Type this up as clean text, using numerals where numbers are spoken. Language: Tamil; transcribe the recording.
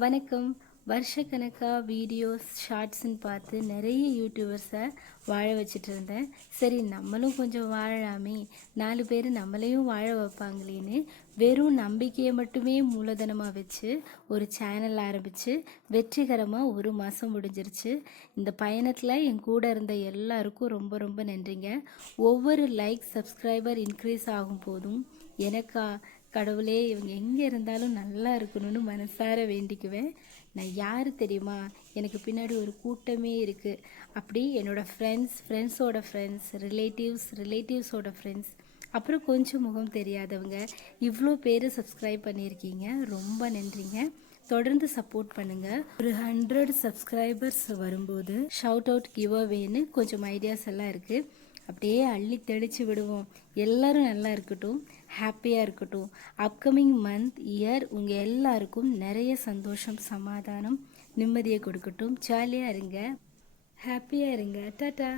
வணக்கம். வருஷக்கணக்கா வீடியோஸ், ஷார்ட்ஸ்ன்னு பார்த்து நிறைய யூடியூபர்ஸை வாழ வச்சுட்டு இருந்தேன். சரி நம்மளும் கொஞ்சம் வாழலாமே, 4 பேர் நம்மளையும் வாழ வைப்பாங்களேன்னு வெறும் நம்பிக்கையை மட்டுமே மூலதனமாக வச்சு ஒரு சேனல் ஆரம்பித்து வெற்றிகரமாக 1 மாதம் முடிஞ்சிருச்சு. இந்த பயணத்தில் என் கூட இருந்த எல்லாருக்கும் ரொம்ப ரொம்ப நன்றிங்க. ஒவ்வொரு லைக், சப்ஸ்கிரைபர் இன்க்ரீஸ் ஆகும் போதும் எனக்கா கடவுளே இவங்க எங்கே இருந்தாலும் நல்லா இருக்கணும்னு மனசார வேண்டிக்குவேன். நான் யார் தெரியுமா? எனக்கு பின்னாடி ஒரு கூட்டமே இருக்குது. அப்படி என்னோடய ஃப்ரெண்ட்ஸோட ஃப்ரெண்ட்ஸ், ரிலேட்டிவ்ஸோட ஃப்ரெண்ட்ஸ், அப்புறம் கொஞ்சம் முகம் தெரியாதவங்க, இவ்வளோ பேர் சப்ஸ்கிரைப் பண்ணியிருக்கீங்க. ரொம்ப நன்றிங்க. தொடர்ந்து சப்போர்ட் பண்ணுங்கள். ஒரு 100 சப்ஸ்கிரைபர்ஸ் வரும்போது ஷவுட் அவுட் கிவ் அவேன்னு கொஞ்சம் ஐடியாஸ் எல்லாம் இருக்குது. அப்படியே அள்ளி தெளித்து விடுவோம். எல்லோரும் நல்லா இருக்கட்டும், ஹாப்பியாக இருக்கட்டும். அப்கமிங் மந்த், இயர் உங்கள் எல்லாருக்கும் நிறைய சந்தோஷம், சமாதானம், நிம்மதியை கொடுக்கட்டும். ஜாலியாக இருங்க, ஹாப்பியாக இருங்க. டாட்டா.